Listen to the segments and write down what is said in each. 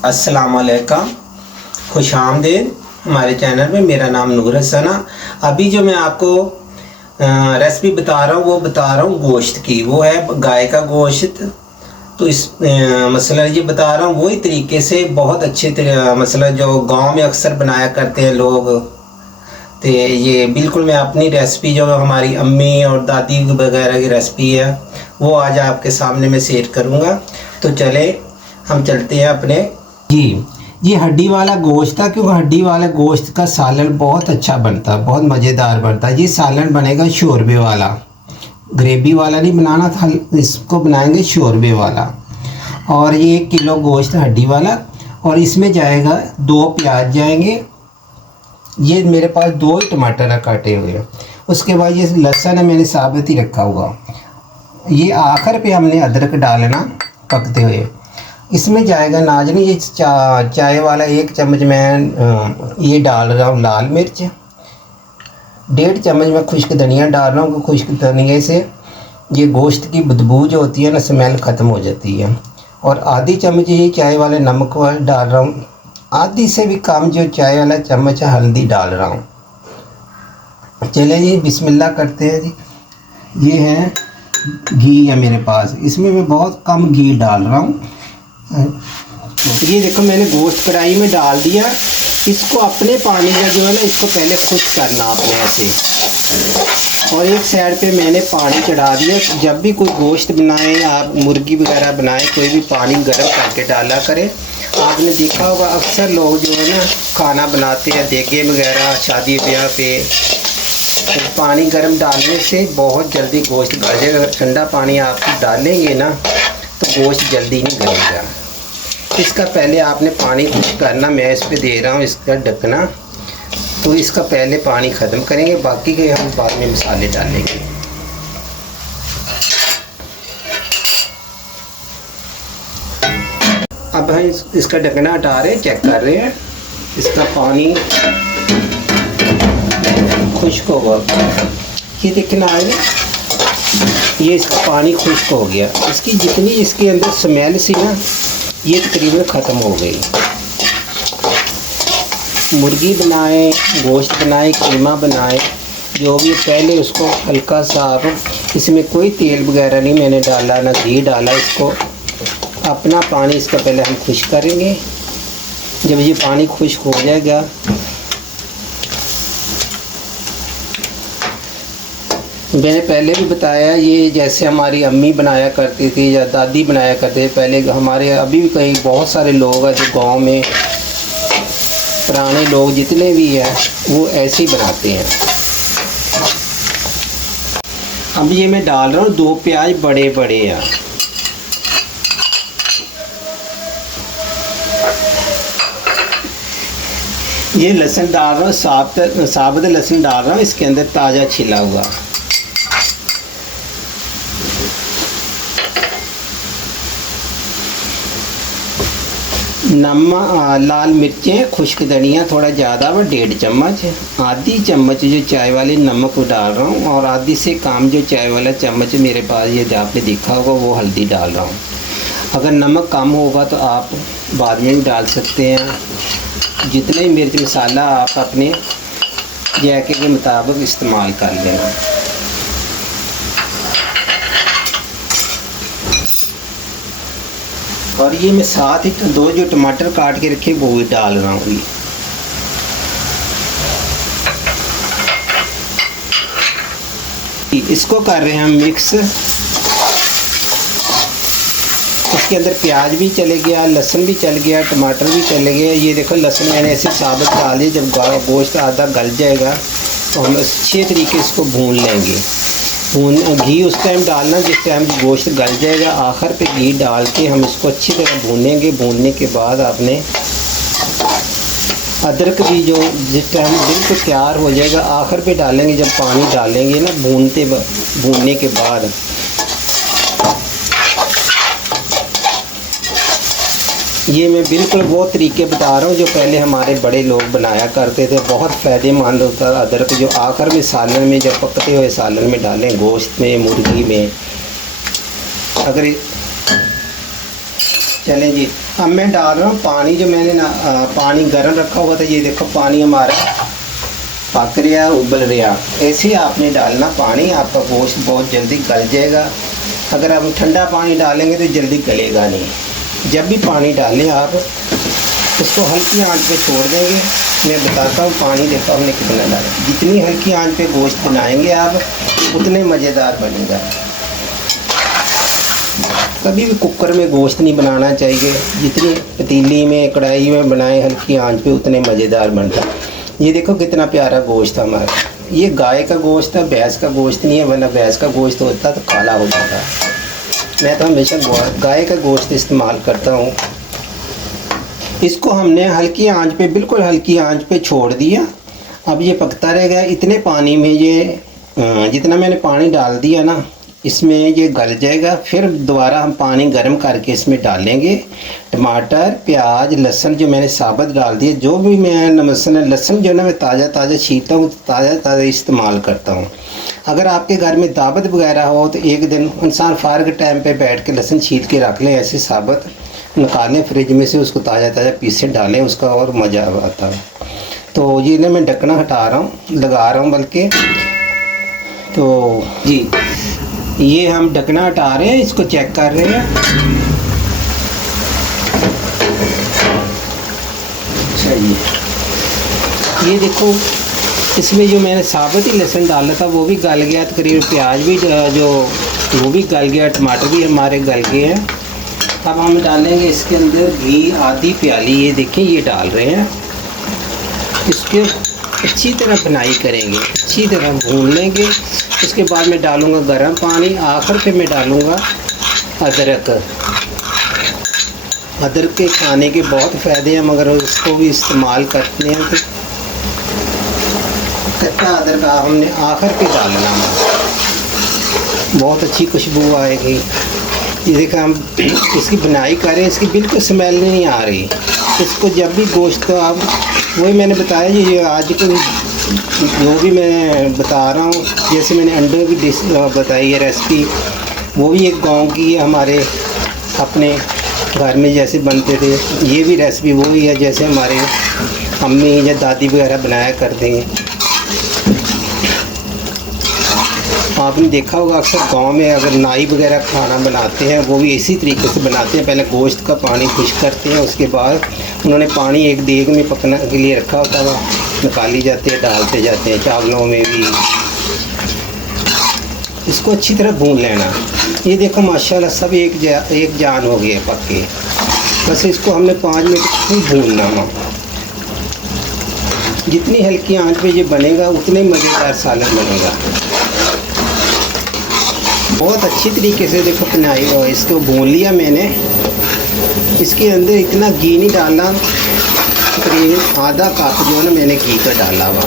अस्सलाम वालेकुम, खुश आमदीद हमारे चैनल में। मेरा नाम नूर हसन है। अभी जो मैं आपको रेसिपी बता रहा हूँ वो बता रहा हूँ गोश्त की। वो है गाय का गोश्त। तो इस मसला ये बता रहा हूँ वही तरीके से बहुत अच्छे मसला जो गांव में अक्सर बनाया करते हैं लोग। तो ये बिल्कुल मैं अपनी रेसिपी जो हमारी अम्मी और दादी वगैरह की रेसिपी है वो आज आपके सामने मैं शेयर करूँगा। तो चले हम चलते हैं अपने। जी, ये हड्डी वाला गोश्त था, क्योंकि हड्डी वाला गोश्त का सालन बहुत अच्छा बनता है, बहुत मज़ेदार बनता है। ये सालन बनेगा शोरबे वाला, ग्रेवी वाला नहीं बनाना था, इसको बनाएंगे शोरबे वाला। और ये 1 किलो गोश्त हड्डी वाला, और इसमें जाएगा 2 प्याज जाएंगे। ये मेरे पास 2 ही टमाटर है काटे हुए। उसके बाद ये लहसुन है मैंने साबित ही रखा हुआ। ये आखिर पे हमने अदरक डालना पकते हुए। इसमें जाएगा नाजनी ये चाय वाला 1 चम्मच मैं ये डाल रहा हूँ लाल मिर्च। 1.5 चम्मच मैं खुश्क धनिया डाल रहा हूँ। खुश्क धनिया से ये गोश्त की बदबू जो होती है ना, स्मेल ख़त्म हो जाती है। और आधी चम्मच ये चाय वाले नमक वाला डाल रहा हूँ। आधी से भी कम जो चाय वाला चम्मच है हल्दी डाल रहा हूँ। चले जी बिस्मिल्लाह करते हैं जी। ये है घी है मेरे पास, इसमें मैं बहुत कम घी डाल रहा हूँ। ये देखो मैंने गोश्त कढ़ाई में डाल दिया। इसको अपने पानी का जो है ना, इसको पहले खुश्क करना आपने ऐसे। और एक साइड पे मैंने पानी चढ़ा दिया। जब भी कोई गोश्त बनाए, आप मुर्गी वगैरह बनाए, कोई भी पानी गर्म करके डाला करें। आपने देखा होगा अक्सर लोग जो है ना खाना बनाते हैं देगे वगैरह शादी ब्याह पे, तो पानी गर्म डालने से बहुत जल्दी गोश्त गल जाएगा। अगर ठंडा पानी आप डालेंगे ना तो गोश्त जल्दी नहीं गलेगा। इसका पहले आपने पानी खुश्क करना। मैं इस पे दे रहा हूँ इसका ढकना। तो इसका पहले पानी ख़त्म करेंगे, बाकी के हम बाद में मसाले डालेंगे। अब हम इसका ढकना हटा रहे हैं, चेक कर रहे हैं इसका पानी खुश्क होगा। ये देखना आएगा, ये इसका पानी खुश्क हो गया। इसकी जितनी इसके अंदर स्मेल सी ना, ये तकरीबन ख़त्म हो गई। मुर्गी बनाए, गोश्त बनाए, कीमा बनाए, जो भी पहले उसको हल्का सा, इसमें कोई तेल वगैरह नहीं मैंने डाला, ना घी डाला। इसको अपना पानी इसका पहले हम खुश्क करेंगे। जब ये पानी खुश्क हो जाएगा, मैंने पहले भी बताया, ये जैसे हमारी अम्मी बनाया करती थी या दादी बनाया करते थे पहले। हमारे अभी भी कई बहुत सारे लोग हैं जो गांव में, पुराने लोग जितने भी हैं वो ऐसे ही बनाते हैं। अब ये मैं डाल रहा हूँ 2 प्याज बड़े बड़े हैं। ये लहसुन डाल रहा हूँ, साबुत लहसुन डाल रहा हूँ इसके अंदर, ताज़ा छिला हुआ। नमक, लाल मिर्चें, खुश्क धनिया थोड़ा ज़्यादा व 1.5 चम्मच। आधी चम्मच जो चाय वाली नमक डाल रहा हूँ, और आधी से कम जो चाय वाला चम्मच मेरे पास ये आपने देखा होगा वो हल्दी डाल रहा हूँ। अगर नमक कम होगा तो आप बाद में भी डाल सकते हैं। जितने मिर्च मसाला आप अपने जायके के मुताबिक इस्तेमाल कर लेना। और ये मैं साथ ही 2 जो टमाटर काट के रखे वो भी डाल रहा हूँ। इसको कर रहे हैं हम मिक्स। इसके अंदर प्याज भी चले गया, लहसुन भी चल गया, टमाटर भी चले गया। ये देखो लहसुन मैंने ऐसे साबुत डाल दिया। जब गोश्त आधा गल जाएगा तो हम अच्छे तरीके इसको भून लेंगे। घी उस टाइम डालना जिस टाइम गोश्त गल जाएगा। आखिर पे घी डाल के हम इसको अच्छी तरह भूनेंगे। भूनने के बाद आपने अदरक भी जो जिस टाइम बिल्कुल तैयार हो जाएगा आखिर पे डालेंगे। जब पानी डालेंगे ना भूनने के बाद, ये मैं बिल्कुल वो तरीके बता रहा हूँ जो पहले हमारे बड़े लोग बनाया करते थे। बहुत फ़ायदेमंद होता है अदरक, जो आखिर में सालन में, जब पकते हुए सालन में डालें, गोश्त में, मुर्गी में। अगर चलें जी, अब मैं डाल रहा हूँ पानी। जो मैंने पानी गर्म रखा हुआ था, ये देखो पानी हमारा पक रहा, उबल रहा। ऐसे ही आपने डालना पानी, आपका गोश्त बहुत जल्दी गल जाएगा। अगर आप ठंडा पानी डालेंगे तो जल्दी गलेगा नहीं। जब भी पानी डालें आप उसको हल्की आंच पे छोड़ देंगे। मैं बताता हूँ पानी देखो हमने कितना डाला। जितनी हल्की आंच पे गोश्त बनाएंगे आप, उतने मज़ेदार बनेगा। कभी भी कुकर में गोश्त नहीं बनाना चाहिए। जितनी पतीली में, कढ़ाई में बनाए हल्की आंच पे, उतने मज़ेदार बनता है। ये देखो कितना प्यारा गोश्त है हमारा। ये गाय का गोश्त है, भैंस का गोश्त नहीं है, वरना भैंस का गोश्त होता तो काला हो जाता। मैं तो हमेशा गाय का गोश्त इस्तेमाल करता हूँ। इसको हमने हल्की आंच पे, बिल्कुल हल्की आंच पे छोड़ दिया। अब ये पकता रहेगा। इतने पानी में ये जितना मैंने पानी डाल दिया ना, इसमें ये गल जाएगा। फिर दोबारा हम पानी गर्म करके इसमें डालेंगे टमाटर, प्याज, लहसुन जो मैंने साबुत डाल दिए। जो भी मैं मसाला, लहसुन जो ना मैं ताज़ा छीलता हूँ, ताज़ा इस्तेमाल करता हूँ। अगर आपके घर में दावत वगैरह हो तो एक दिन इंसान फारग टाइम पे बैठ के लहसुन छील के रख लें, ऐसे साबुत निकालें फ्रिज में से, उसको ताज़ा पीसे डालें, उसका और मज़ा आता है। तो ये ना मैं ढक्कना हटा रहा हूँ, लगा रहा हूँ बल्कि। तो जी ये हम ढकना हटा रहे हैं, इसको चेक कर रहे हैं। अच्छा ये देखो, इसमें जो मैंने साबुत ही लहसुन डाला था वो भी गल गया तकरीबन। प्याज भी जो वो भी गल गया, टमाटर भी हमारे गल गए हैं। अब हम डालेंगे इसके अंदर घी, आधी प्याली। ये देखिए ये डाल रहे हैं। इसके अच्छी तरह बुनाई करेंगे, अच्छी तरह भून लेंगे। उसके बाद मैं डालूँगा गर्म पानी। आखिर पे मैं डालूँगा अदरक। अदरक के खाने के बहुत फ़ायदे हैं, मगर उसको भी इस्तेमाल करते हैं तो कच्चा अदरक हमने आखिर पे डालना है, बहुत अच्छी खुशबू आएगी। ये देखा हम इसकी बुनाई करें, इसकी बिल्कुल स्मेल नहीं आ रही। इसको जब भी गोश्त तो आप, वही मैंने बताया ये आज को जो भी मैं बता रहा हूँ, जैसे मैंने अंडे की डिश बताई है रेसिपी, वो भी एक गांव की है, हमारे अपने घर में जैसे बनते थे। ये भी रेसिपी वही है जैसे हमारे अम्मी या दादी वगैरह बनाया करते हैं। आपने देखा होगा अक्सर गांव में अगर नाई वगैरह खाना बनाते हैं, वो भी इसी तरीके से बनाते हैं। पहले गोश्त का पानी खुश्क करते हैं, उसके बाद उन्होंने पानी एक देग में पकने के लिए रखा होता है, निकाली जाती है, डालते जाते हैं। चावलों में भी इसको अच्छी तरह भून लेना। ये देखो माशाल्लाह सब एक जान हो गया पक्के। बस इसको हमने 5 मिनट ही भूनना है। जितनी हल्की आंच पे ये बनेगा उतने मज़ेदार सालन बनेगा। बहुत अच्छी तरीके से देखो बनाई और इसको भून लिया मैंने। इसके अंदर इतना घी नहीं डालना, तकरीबन आधा कप जो है ना मैंने घी का डाला हुआ।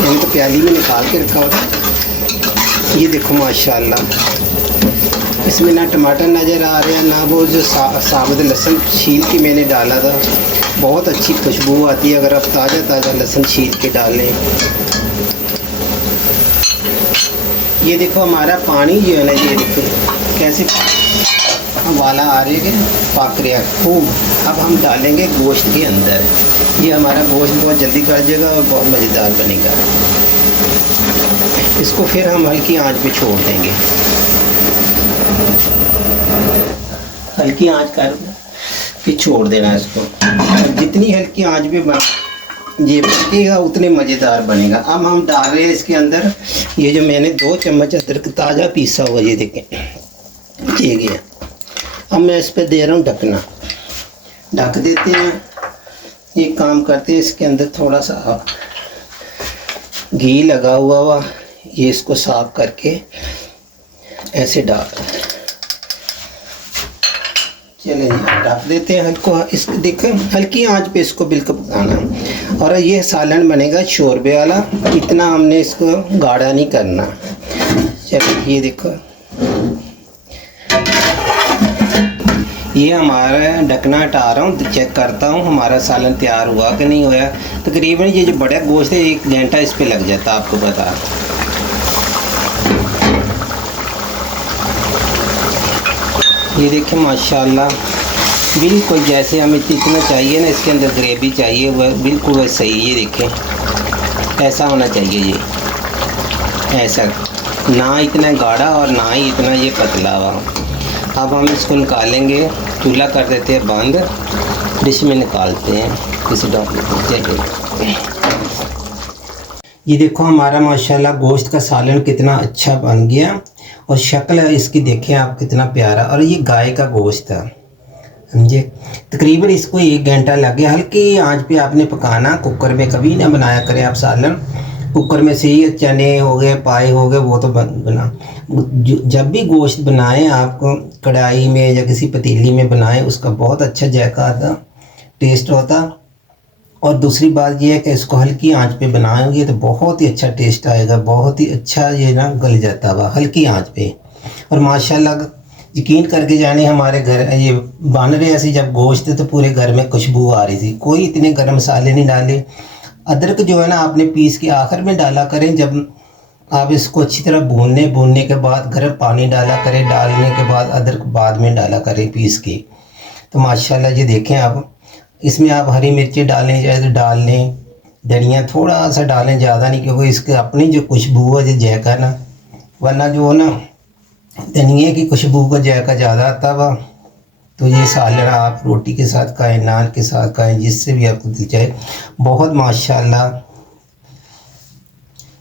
मैंने तो प्याली में निकाल के रखा हुआ। ये देखो माशाल्लाह, इसमें ना टमाटर नज़र आ रहे हैं, ना वो जो साबुत लहसुन छील के मैंने डाला था। बहुत अच्छी खुशबू आती है अगर आप ताज़ा लहसुन छील के डालें। ये देखो हमारा पानी जो है ना, ये देखो कैसे वाला आ रहे हैं, पक रहा है खूब। अब हम डालेंगे गोश्त के अंदर। ये हमारा गोश्त बहुत जल्दी गल जाएगा और बहुत मज़ेदार बनेगा। इसको फिर हम हल्की आंच पे छोड़ देंगे। हल्की आंच कर के छोड़ देना इसको। जितनी हल्की आंच पे ये पकेगा उतने मज़ेदार बनेगा। अब हम डाल रहे हैं इसके अंदर ये जो मैंने 2 चम्मच अदरक ताज़ा पीसा हुआ, ये देखें ये गया। अब मैं इस पर दे रहा हूँ ढकना। ढक देते हैं। एक काम करते हैं, इसके अंदर थोड़ा सा घी लगा हुआ ये इसको साफ करके ऐसे डाल, चलिए ढक देते हैं हल्को। इस देखें हल्की आंच पे इसको बिल्कुल पकाना। और ये सालन बनेगा शोरबे वाला। इतना हमने इसको गाढ़ा नहीं करना। चलिए ये देखो, ये हमारा ढकना हटा रहा हूँ, चेक करता हूँ हमारा सालन तैयार हुआ कि नहीं हुआ। तकरीबन ये जो बड़ा गोश्त है 1 घंटा इस पे लग जाता, आपको बता। ये देखिए माशाल्लाह बिल्कुल जैसे हमें जितना चाहिए ना, इसके अंदर ग्रेवी चाहिए वह बिल्कुल वैसे सही। ये देखें ऐसा होना चाहिए, ये ऐसा, ना इतना गाढ़ा और ना ही इतना ये पतला हुआ। अब हम इसको निकालेंगे, चूल्हा कर देते हैं बंद, डिश में निकालते हैं इस जगह। ये देखो हमारा माशाल्लाह गोश्त का सालन कितना अच्छा बन गया, और शक्ल है इसकी देखें आप कितना प्यारा। और ये गाय का गोश्त है, समझे। तकरीबन इसको 1 घंटा लग गया। हल्की आंच पे आपने पकाना, कुकर में कभी ना बनाया करें आप सालन। कुकर में से ही चने हो गए, पाए हो गए, वो तो बना। जब भी गोश्त बनाएं आप कढ़ाई में या किसी पतीली में बनाएं, उसका बहुत अच्छा जायका आता, टेस्ट होता। और दूसरी बात ये है कि इसको हल्की आंच पे बनाएंगे तो बहुत ही अच्छा टेस्ट आएगा, बहुत ही अच्छा ये ना गल जाता हुआ हल्की आंच पे। और माशाल्लाह यकीन करके जाने हमारे घर ये बन रहे ऐसे जब गोश्त तो पूरे घर में खुशबू आ रही थी। कोई इतने गर्म मसाले नहीं डाले। अदरक जो है ना आपने पीस के आखिर में डाला करें, जब आप इसको अच्छी तरह भूनने के बाद गर्म पानी डाला करें, डालने के बाद अदरक बाद में डाला करें पीस के। तो माशाल्लाह ये देखें आप, इसमें आप हरी मिर्ची डालें चाहे तो डाल लें, धनिया थोड़ा सा डालें, ज़्यादा नहीं, क्योंकि इसके अपनी जो खुशबू है जो जायका ना, वरना जो ना धनिया की खुशबू का जायका ज़्यादा आता हुआ। तो ये सालन आप रोटी के साथ खाएं, नान के साथ खाएं, जिससे भी आपको दिल चाहे। बहुत माशाल्लाह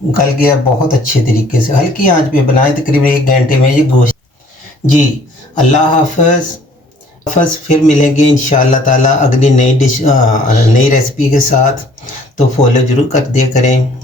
गल गया बहुत अच्छे तरीके से। हल्की आंच पे बनाएं, तकरीबन 1 घंटे में ये गोश्त। जी अल्लाह हाफ़िज़। फिर मिलेंगे इंशाअल्लाह ताला अगली नई रेसिपी के साथ। तो फॉलो ज़रूर कर दिया करें।